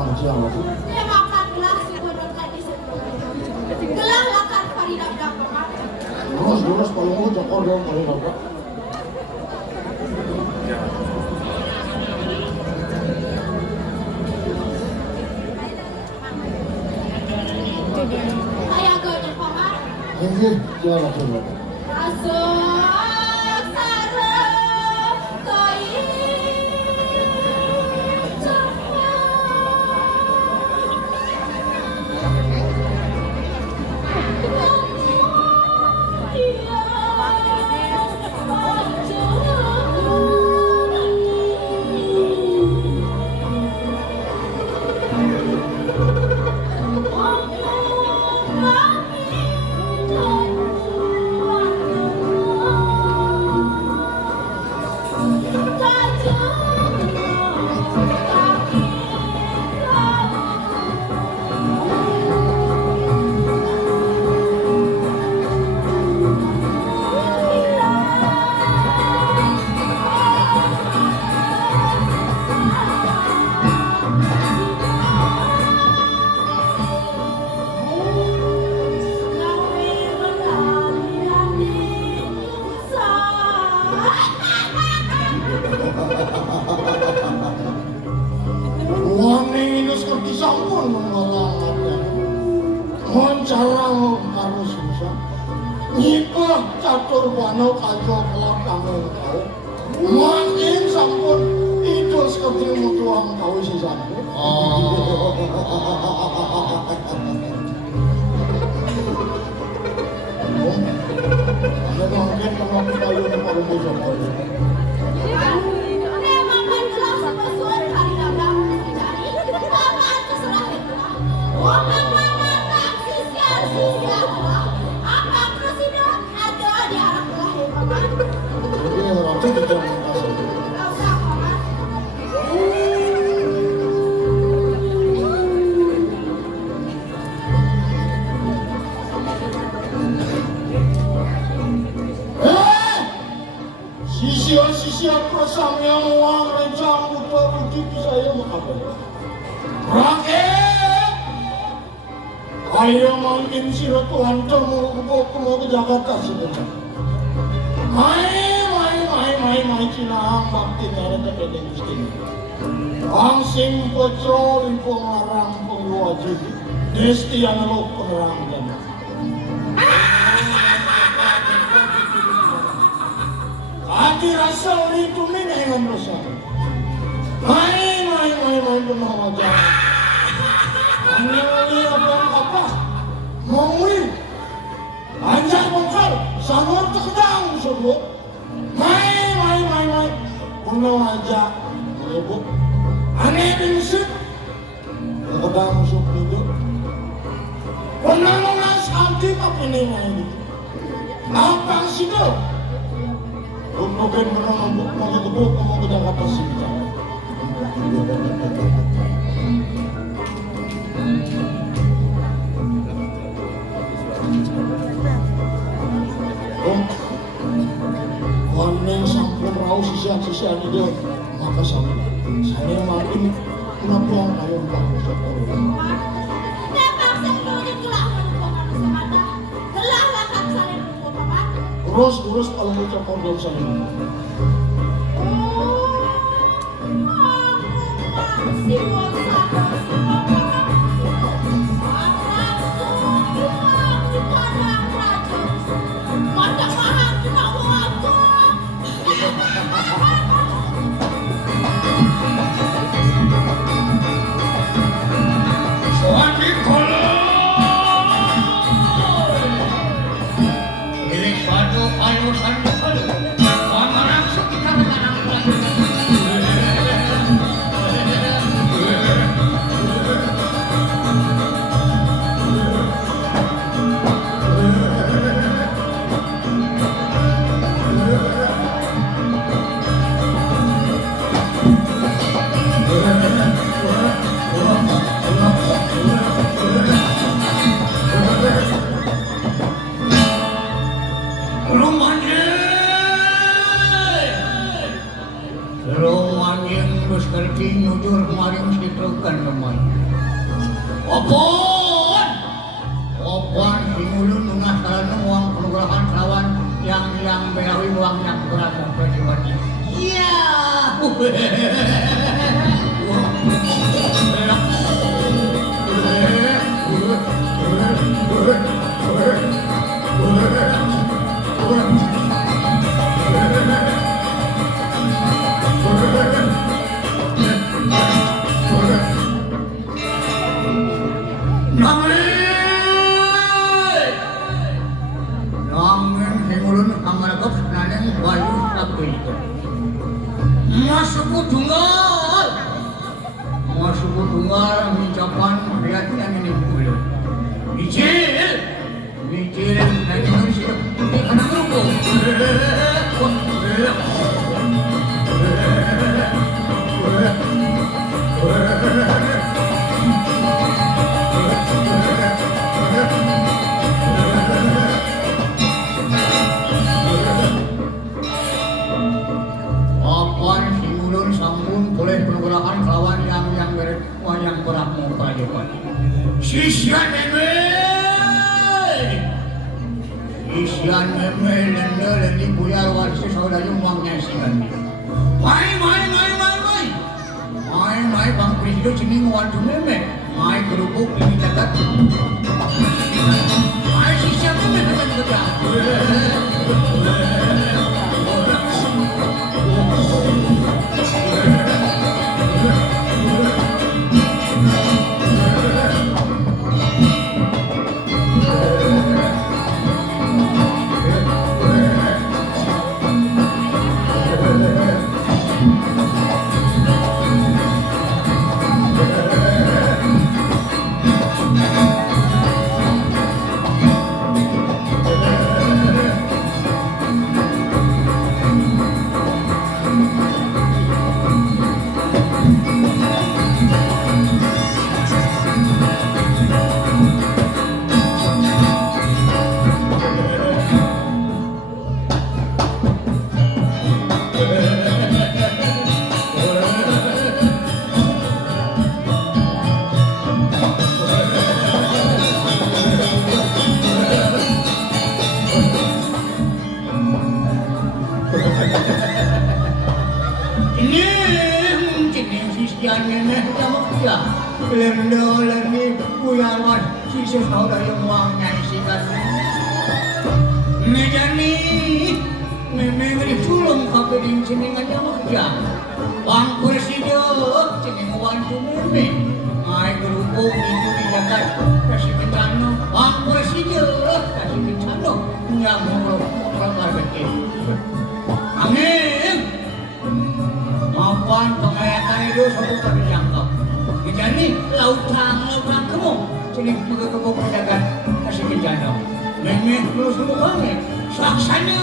orang siang lagi. Dia makan gelas si bodoh tadi sebelum gelas lakan paridap-dap paman. Terus paling mau cokor dong paling apa? Saya gojek paman. Ini jalan coba. Asok sareng koi catur wano kajo kelak kamu kau makin sampun idul seperti mutuang kau si sampun ada mungkin kalau kita yuk paling bujang kau makan gelas pesuan paridap-dap mencari paman keserah itulah paman taksi sial-sial lah apa presiden ada di arah lahir paman. jadi ratu tidak mengkasih Usah paman. Sisia persam yang uang rencang buta bukti saya mengapa rakyat ayo mungkin sirah Tuhan mau ke Jakarta sebentar mai cinang bakti mereka kedeng miskin angsing pecro limpung larang pengwajib destian lo penerang dan hati rasa itu minengan rasa mai benar wajah ini apa mengwin anjak bongkar sangat terkedang sebelum mai benar wajah ibu aneh binsip terkedang musuh itu pernah nongas hati tapi ini apa sih tuh mungkin benar mau ketebuk mau ke Jakarta sih Waneng sampun rau sisian itu maka sama saya makin kenapa yang kayu bagus terus kalau mau cakap dong saya dengar ucapan perhatian ini dulu. Icil, nanti manusia ini anak kerupuk. Papan simulun sambung boleh pergerakan kelawan yang beret wayang berakmu prajurit. Sisian memel dan di buyar warsi saudara uangnya sikan. Mai bang presiden sini nguantu memel. Mai kerupuk ini jagat. Mai sisian memel kata. Lerni kuyawan sisa saudara yang uangnya isikan. Mejani memang diculung kabeding cening aja kerja. Bang presiden cening wantu memang. Ai kerupuk itu dijagat kasih kencano. Bang presiden kasih kencano. Yang ngobrol betul. Amin. Maafkan pengayakan itu satu kali jangkau. Jadi lautang kamu sini kebuk pedagang kasih kencano. Memang terus banget. Saksanya.